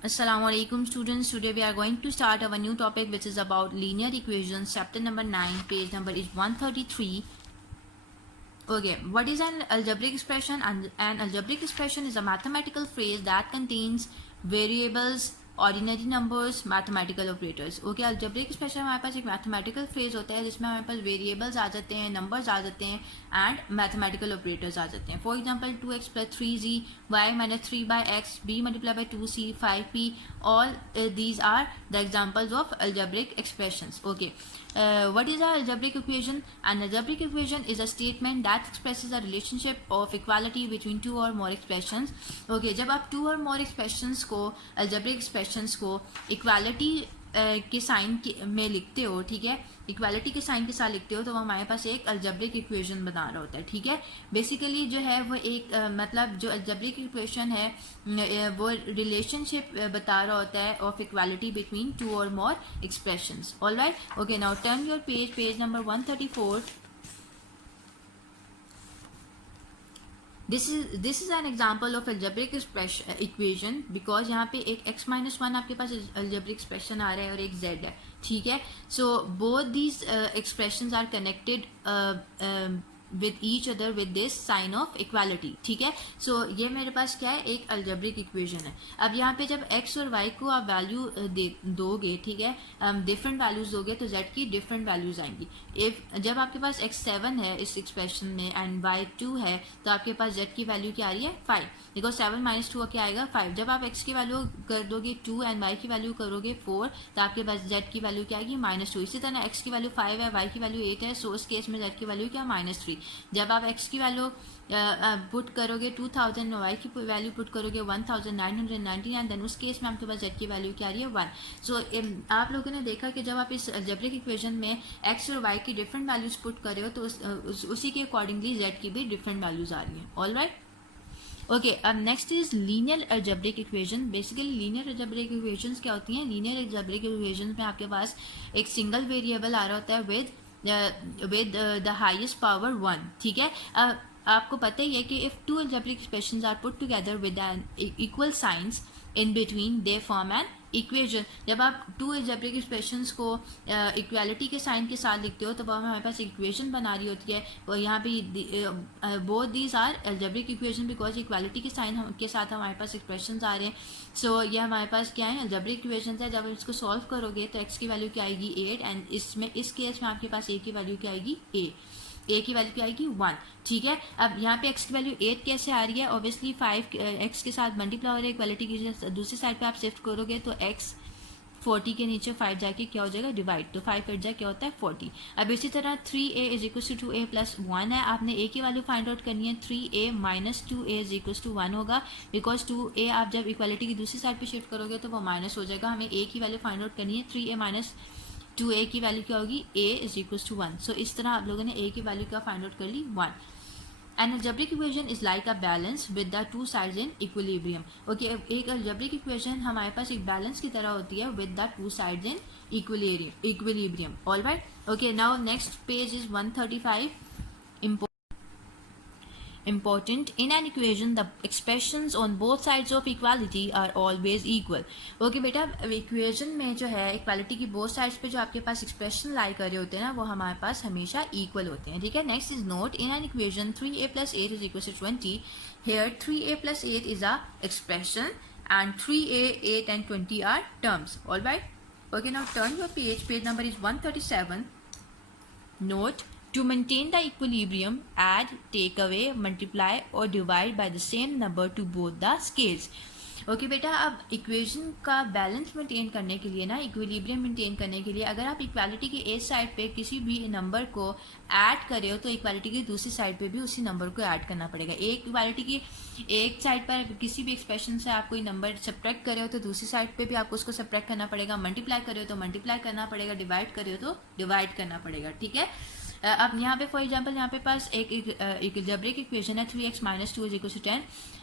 Assalamualaikum students. Today we are going to start our new topic which is about linear equations, chapter number 9, page number is 133. Okay, what is an algebraic expression? An algebraic expression is a mathematical phrase that contains variables, ordinary numbers, mathematical operators. Okay, algebraic expression हमारे पास एक mathematical phrase होता है जिसमें हमारे पास variables आ जाते हैं, numbers आ जाते हैं एंड मैथमेटिकल ऑपरेटर्स आ जाते हैं. For example 2x + 3z, y - 3/x, b × 2c, 5p, all these are the examples of algebraic expressions. Okay, what is an algebraic equation? An algebraic equation is a statement that expresses a relationship of equality between two or more expressions. Okay, जब आप two or more expressions को algebraic expressions को equality के sign में लिखते हो, ठीक है, इक्वालिटी के साइन के साथ लिखते हो तो वो हमारे पास एक अल्जेब्रिक इक्वेशन बना रहा होता है. ठीक है, बेसिकली जो है वो एक मतलब जो अल्जेब्रिक इक्वेशन है वो रिलेशनशिप बता रहा होता है ऑफ इक्वालिटी बिटवीन टू और more expressions. Alright, okay, now turn your page number 134. This is an example of algebraic equation because यहाँ पे एक x - 1 आपके पास algebraic expression आ रहा है और एक z है. ठीक है, so both these expressions are connected with each other with this sign of equality. ठीक है, so ये मेरे पास क्या है, एक algebraic equation है. अब यहाँ पे जब x और y को आप वैल्यू दोगे, ठीक है, डिफरेंट वैल्यूज दोगे तो z की डिफरेंट वैल्यूज आएंगी. जब आपके पास x 7 है इस एक्सप्रेशन में एंड y 2 है तो आपके पास z की वैल्यू क्या आ रही है, 5. देखो 7 - 2 क्या आएगा, 5. जब आप x की वैल्यू कर दोगे 2 एंड y की वैल्यू करोगे 4 तो आपके पास z की वैल्यू क्या आएगी, -2. इसी तरह x की वैल्यू 5 है, y की वैल्यू 8 है, सो इस केस में z की वैल्यू क्या, -3. जब आप x की वैल्यू पुट करोगे 2000, y की वैल्यू पुट करोगे 1990 एंड देन उस केस में आपके पास z की वैल्यू क्या आ रही है, 1. सो आप लोगों ने देखा कि जब आप इस अलजेब्रिक इक्वेशन में x और y की डिफरेंट वैल्यूज पुट कर रहे हो तो उसी के अकॉर्डिंगली z की भी डिफरेंट वैल्यूज आ रही हैं. ऑल राइट, ओके, अब next is linear algebraic equation. Basically linear algebraic equations क्या होती हैं? लीनियर अलजेब्रिक इक्वेशंस में आपके पास एक सिंगल वेरिएबल आ रहा होता है with the highest power 1. ठीक है, आपको पता ही है कि if two algebraic expressions are put together with an equal signs in between they form an equation. जब आप टू algebraic expressions को इक्वालिटी के साइन के साथ लिखते हो तो वह हमारे पास इक्वेशन बना रही होती है. और यहाँ पे both these are algebraic equation because equality के साइन के साथ हमारे पास एक्सप्रेशंस आ रहे हैं. सो ये हमारे पास क्या है, algebraic इक्वेशन है. जब आप इसको सॉल्व करोगे तो x की वैल्यू क्या आएगी, 8 एंड इस केस में आपके पास a की वैल्यू क्या आएगी, a की वैल्यू क्या आएगी, 1. ठीक है, अब यहाँ पे x की वैल्यू 8 कैसे आ रही है, ऑब्वियसली 5 x के साथ मल्टीप्लाई हो रहा है, इक्वालिटी की दूसरी साइड पे आप शिफ्ट करोगे तो x 40 के नीचे 5 जाके क्या हो जाएगा, डिवाइड. तो 5 8 जा क्या होता है, 40. अब इसी तरह 3a = 2a + 1 है. आपने a की वैल्यू फाइंड आउट करनी है, 3a - 2a = 1 होगा बिकॉज 2a आप जब इक्वालिटी की दूसरी साइड पे शिफ्ट करोगे तो वो माइनस हो जाएगा. हमें a की वैल्यू फाइंड आउट करनी है, 3a - 2a की वैल्यू क्या होगी, a = 1. सो इस तरह आप लोगों ने a की वैल्यू क्या फाइंड आउट कर ली, 1. An algebraic equation is like a balance with the two sides in equilibrium. Okay, एक algebraic equation हमारे पास एक balance की तरह होती है with the two sides in equilibrium. All right. Okay, now next page is 135. Important, in an equation the expressions on both sides of equality are always equal. Okay बेटा, equation में जो है इक्वालिटी की both sides पे जो आपके पास expression लाई कर रहे होते हैं ना वो हमारे पास हमेशा इक्वल होते हैं. ठीक है, next is note, in an equation 3a + 8 = 20. Here 3a + 8 is a expression and 3a, 8 and 20 are terms. All right, okay, now turn your page number is 137. Note, to maintain the equilibrium, add, take away, multiply or divide by the same number to both the scales. Okay बेटा, अब equation का balance maintain करने के लिए ना, equilibrium maintain करने के लिए अगर आप इक्वालिटी की एक साइड पे किसी भी नंबर को ऐड कर रहे हो तो इक्वालिटी की दूसरी साइड पे भी उसी नंबर को ऐड करना पड़ेगा. एक इक्वालिटी की एक साइड पर किसी भी एक्सप्रेशन से आप कोई नंबर सब्ट्रैक्ट कर रहे हो तो दूसरी साइड पे भी आपको उसको सब्ट्रैक्ट करना पड़ेगा. मल्टीप्लाई कर रहे हो तो मल्टीप्लाई करना पड़ेगा, डिवाइड कर रहे हो तो डिवाइड करना पड़ेगा. ठीक है, अब यहाँ पे फॉर एग्जांपल यहाँ पे पास एक अलजेब्रिक इक्वेशन है 3x - 2 = 10.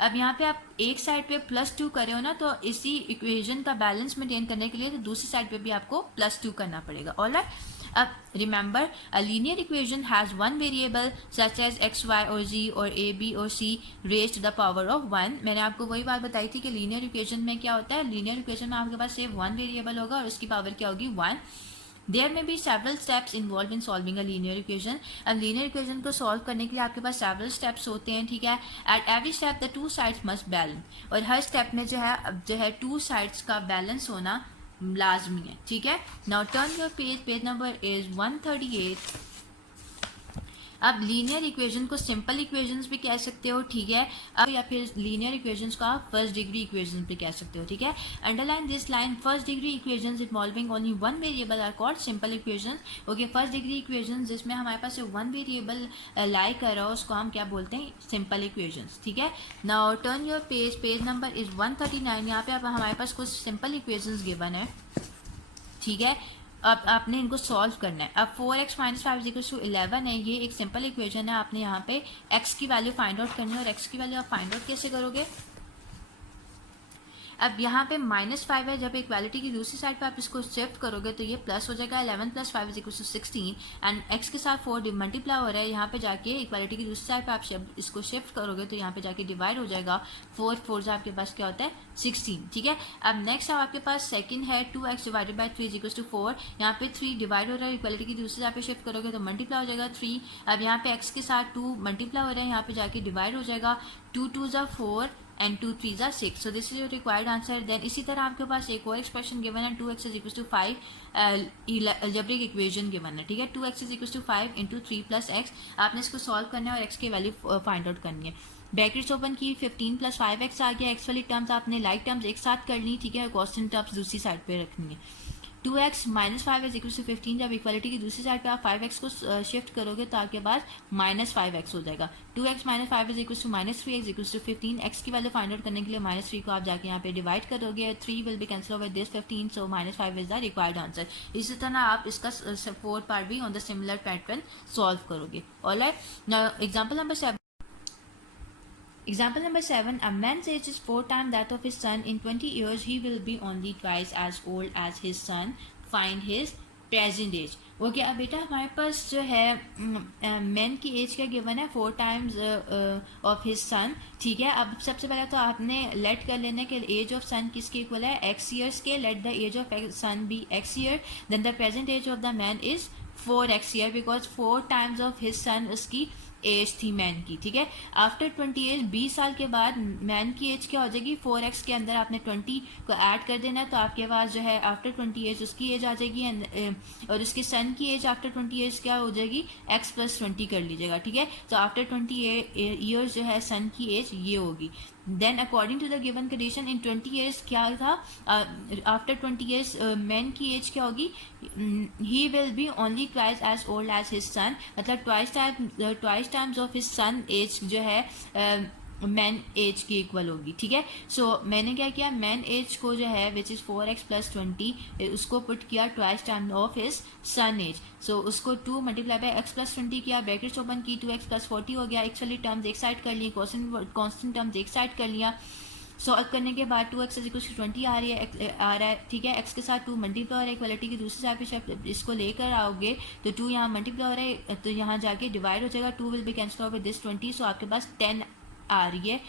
अब यहाँ पे आप एक साइड पे +2 कर रहे हो ना तो इसी इक्वेशन का बैलेंस मेंटेन करने के लिए तो दूसरी साइड पे भी आपको +2 करना पड़ेगा. ऑलराइट, अब remember a linear equation has one variable such as x y और जी और ए बी और c raised to the power of one. मैंने आपको वही बात बताई थी कि लीनियर इक्वेशन में क्या होता है, लीनियर इक्वेशन में आपके पास सिर्फ वन वेरिएबल होगा और उसकी पावर क्या होगी, one. There may be several steps involved in solving a linear equation. अब linear equation को solve करने के लिए आपके पास several steps होते हैं, ठीक है. At every step the two sides must balance. और हर step में जो है two sides का balance होना लाजमी है, ठीक है. Now turn your page number is 138. अब लीनियर इक्वेशन को सिंपल इक्वेशंस भी कह सकते हो, ठीक है. अब या फिर लीनियर इक्वेशंस का फर्स्ट डिग्री इक्वेशंस भी कह सकते हो, ठीक है. Underline this line, first degree equations involving only one variable are called simple equations. Okay, first degree equations जिसमें हमारे पास वन वेरिएबल लाई कर रहा हो उसको हम क्या बोलते हैं, सिंपल इक्वेशंस, ठीक है. Now turn your page number is 139. यहाँ पे अब हमारे पास कुछ सिंपल इक्वेशंस गिवन है, ठीक है. अब आपने इनको सॉल्व करना है. अब 4x माइनस 5 इक्वल्स टू 11 है, ये एक सिंपल इक्वेशन है. आपने यहाँ पे x की वैल्यू फाइंड आउट करनी है. और x की वैल्यू आप फाइंड आउट कैसे करोगे, अब यहाँ पे -5 है, जब इक्वालिटी की दूसरी साइड पे आप इसको शिफ्ट करोगे तो ये प्लस हो जाएगा. 11 + 5 = 16 एंड x के साथ 4 मल्टीप्लाई हो रहा है. यहाँ पे जाके इक्वालिटी की दूसरी साइड पे आप इसको शिफ्ट करोगे तो यहाँ पे जाके डिवाइड हो जाएगा. 4 से आपके पास क्या होता है, 16, ठीक है. अब नेक्स्ट आपके पास सेकंड है 2x डिवाइडेड बाई 3 = 4. यहाँ पे 3 डिवाइड हो रहा है, इक्वालिटी की दूसरी साइड पे शिफ्ट करोगे तो मल्टीप्लाई हो जाएगा 3. अब यहाँ पे x के साथ 2 मल्टीप्लाई हो रहा है, यहाँ पे जाके डिवाइड हो जाएगा. 2 2 = 4 and 2 3 = 6. So this is your required answer. Then इसी तरह आपके पास एक और एक्सप्रेशन गिवन है, 2x = 5 अलजेब्रिक इक्वेशन गिवन है, ठीक है. 2x = 5 × 3 + x. आपने इसको सॉल्व करना है और x की वैल्यू फाइंड आउट करनी है. ब्रैकेट्स ओपन की, 15 + 5x आ गया. x वाली टर्म्स आपने लाइक टर्म्स एक साथ कर ली, ठीक है. कॉन्स्टेंट टर्म्स दूसरी साइड पे रखनी है. 2x - 5 = 15. जब इक्वालिटी की दूसरी साइड पे आप 5x को शिफ्ट करोगे तो आपके पास -5x हो जाएगा. 2x - 5 = -3x = 15. x की वैल्यू फाइंड आउट करने के लिए -3 को आप जाके यहाँ पे डिवाइड करोगे. 3 will be cancel with this 15, so -5 is the required answer. इसी तरह आप इसका फोर्थ पार्ट भी on the similar pattern solve करोगे. Alright, now example number 7. Example number 7. A man's age is 4 times that of his son. In 20 years, he will be only twice as old as his son. Find his present age. Okay, अब बेटा हमारे पास जो है man की age क्या given है, 4 times of his सन, ठीक है. अब सबसे पहले तो आपने लेट कर लेना कि एज ऑफ सन किसके इक्वल है, x ईयर्स के. Let the age of son be x year. Then the present age of the man is 4x year, because 4 times of his son उसकी एज थी मैन की, ठीक है. आफ्टर 20 एज, 20 साल के बाद मैन की एज क्या हो जाएगी, 4x के अंदर आपने 20 को ऐड कर देना है तो आपके पास जो है आफ्टर 20 एज उसकी एज आ जाएगी. और उसके सन की एज आफ्टर 20 एज क्या हो जाएगी, x + 20 कर लीजिएगा, ठीक है. तो आफ्टर 20 ईयर्स जो है सन की एज ये होगी. Then according to the given condition in 20 years क्या था, आफ्टर 20 ईयर्स मैन की एज क्या होगी, he will be only twice as old as his son. मतलब twice times of his son age जो है मैन एज की इक्वल होगी, ठीक है. सो मैंने क्या किया, मैन एज को जो है विच इज़ 4x + 20 उसको पुट किया twice time of his son age. So उसको 2 मल्टीप्लाई बाय x + 20 किया, ब्रैकेट्स ओपन की, 2x + 40 हो गया. x वाली टर्म्स एक साइड कर ली, कॉन्स्टेंट टर्म्स एक साइड कर लिया. सॉल्व करने के बाद 2x = 20 आ रहा है, ठीक है. x के साथ 2 मल्टीप्लाई हो रहा है, इक्वालिटी की दूसरी साइड पे इसको लेकर आओगे तो 2 यहाँ मल्टीप्लाई हो रहा है तो यहाँ जाके डिवाइड हो जाएगा. 2 will be cancel with this 20, so आपके पास 10 आ रही है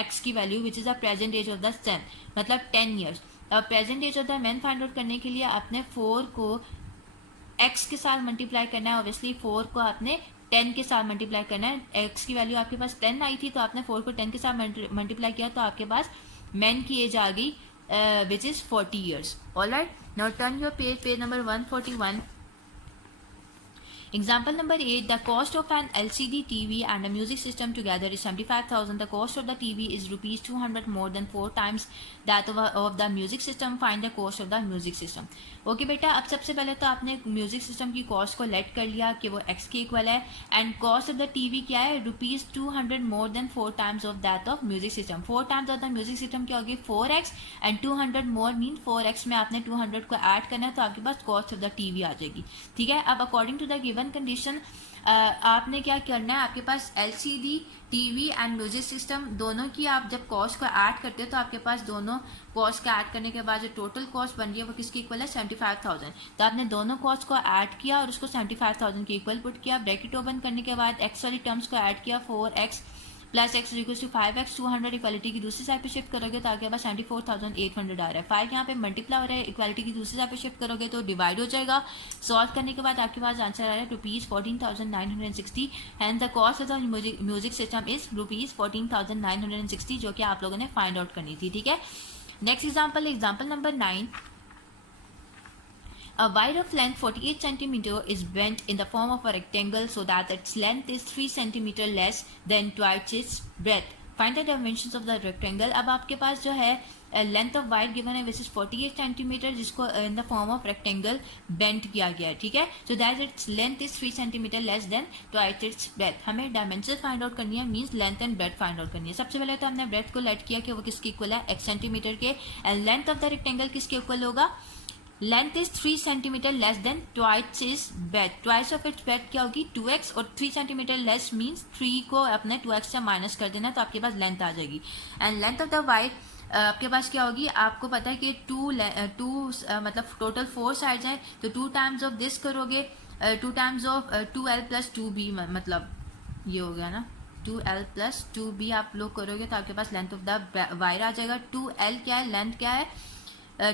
x की value which is the present age of the son, मतलब 10 ईयर्स. अब present age of the man find out करने के लिए आपने 4 को x के साथ मल्टीप्लाई करना है. ऑब्वियसली 4 को आपने 10 के साथ मल्टीप्लाई करना है. x की वैल्यू आपके पास 10 आई थी तो आपने 4 को 10 के साथ मल्टीप्लाई किया तो आपके पास मैन की एज आ गई which is 40 years. Alright, now turn your page number 141. Example number 8. The cost of an LCD TV and a music system together is 75,000. The cost of the TV is rupees 200 more than 4 times that of the music system. Find the cost of the music system. Okay बेटा, अब सबसे पहले तो आपने music system की cost को late कर लिया कि वो x के इक्वल है. And cost of the TV क्या है, rupees 200 more than 4 times of that of music system. 4 times of the music system क्या होगी, 4x and 200 more mean 4x में आपने 200 को ऐड करना है तो आपके पास कॉस्ट ऑफ द टीवी आ जाएगी, ठीक है. अब according to the given given condition आपने क्या करना है, आपके पास LCD, TV and music system दोनों की आप जब कॉस्ट को ऐड करते हो तो आपके पास दोनों कॉस्ट का ऐड करने के बाद जो टोटल कॉस्ट बन रही है वो किसकी इक्वल है, 75,000। तो आपने दोनों कॉस्ट को ऐड किया और उसको 75,000 के इक्वल पुट किया। ब्रैकेट ओपन करने के बाद एक्स वाली टर्म्स को ऐड किया, 4x plus x equal to 5x, 200 equality की दूसरी साइड पे शिफ्ट करोगे तो आपके पास 74,800 आ रहा है। 5 यहाँ पे मल्टीप्लाई हो रहा है, इक्वालिटी की दूसरी साइड पे शिफ्ट करोगे तो डिवाइड हो जाएगा। सॉल्व करने के बाद आपके पास आंसर आ रहा है ₹14,960 and the cost of the music system is ₹14,960, जो कि आप लोगों ने फाइंड आउट करनी थी। ठीक है, next example number 9। A wire of length 48 cm is bent in the form of a rectangle so that its length is 3 cm less than twice its breadth. Find the dimensions of the rectangle. अब आपके पास जो है length of wire given है which is 48 cm, जिसको in the form of rectangle bent किया गया है। ठीक है, so that its length is 3 cm less than twice its breadth. हमें डायमेंशन फाइंड आउट करनी है, means length and breadth find out करनी है। सबसे पहले तो हमने ब्रेथ को लेट किया कि वो किसके इक्वल है, x सेंटीमीटर के, and length of the rectangle किसके इक्वल होगा, length is 3 cm less than twice is breadth. Twice of its breadth क्या होगी, 2x, और 3 cm लेस मींस 3 को अपने 2x से माइनस कर देना तो आपके पास लेंथ आ जाएगी। And length of the wire आपके पास क्या होगी, आपको पता है कि टू मतलब टोटल 4 साइड्स हैं, तो 2 टाइम्स ऑफ दिस करोगे, 2 times of 2l plus 2b, मतलब ये हो गया ना, 2l प्लस 2b आप लोग करोगे तो आपके पास लेंथ ऑफ द वायर आ जाएगा। 2l क्या है, लेंथ क्या है,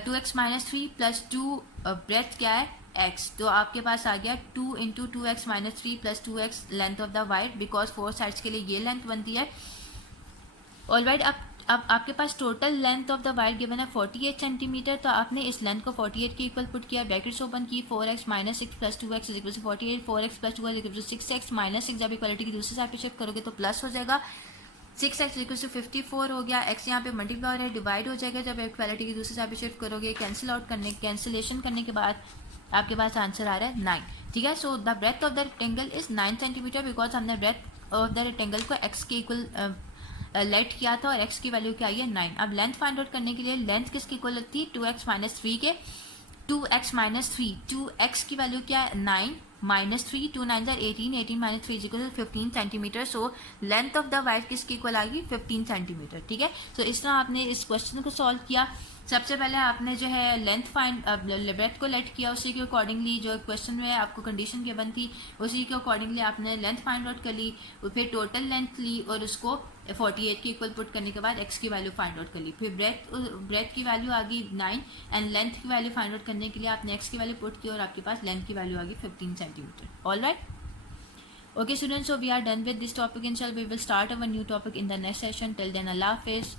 2x माइनस 3 प्लस 2 ब्रेथ क्या है, x, तो आपके पास आ गया 2 into 2x minus 3 plus 2x length of the wire, because 4 sides के लिए ये लेंथ बनती है। ऑलराइट, अब आपके पास total length of the wire given है 48 सेंटीमीटर, तो आपने इस लेंथ को 48 के इक्वल पुट किया, ब्रैकेट्स ओपन की, 4x minus 6 plus 2x is equal to 48, 4x plus 2 is equal to 6x minus 6, जब इक्वालिटी की दूसरी साइड पे शिफ्ट करोगे तो प्लस हो जाएगा, 6x इक्वल टू 54 हो गया। x यहाँ पे मल्टीप्लाई हो रहा है, डिवाइड हो जाएगा जब इक्वालिटी की दूसरी साइड पे शिफ्ट करोगे। कैंसिलेशन करने के बाद आपके पास आंसर आ रहा है 9। ठीक है, so the breadth of the rectangle is 9 centimetre, because हमने ब्रेथ ऑफ द रेक्टेंगल को x के इक्वल लेट किया था और x की वैल्यू क्या आई है, 9। अब लेंथ फाइंड आउट करने के लिए लेंथ किसकी इक्वल लगती है, 2x माइनस 3 के, 2x माइनस 3, 2x की वैल्यू क्या है, 9 minus 3, 2 9 18, 18 minus 3 equal 15 centimetre. So length of the wire किसकी इक्वल आ गई, 15 सेंटीमीटर। ठीक है, सो इस तरह आपने इस क्वेश्चन को सॉल्व किया। सबसे पहले आपने जो है लेंथ फाइंड ब्रेथ को लेट किया, उसी के अकॉर्डिंगली जो क्वेश्चन में आपको कंडीशन गिवन थी उसी के अकॉर्डिंगली आपने लेंथ फाइंड आउट कर ली, फिर टोटल लेंथ ली और उसको 48 की इक्वल पुट करने के बाद x की वैल्यू फाइंड आउट कर ली, फिर ब्रेथ की वैल्यू आ गई 9 एंड लेंथ की वैल्यू फाइंड आउट करने के लिए आपने x की वैल्यू पुट की और आपके पास लेंथ की वैल्यू आ गई 15 centimetre. Alright, okay students, so we are done with this topic. Inshallah we will start our new topic in the next session. Till then, Allah Hafiz.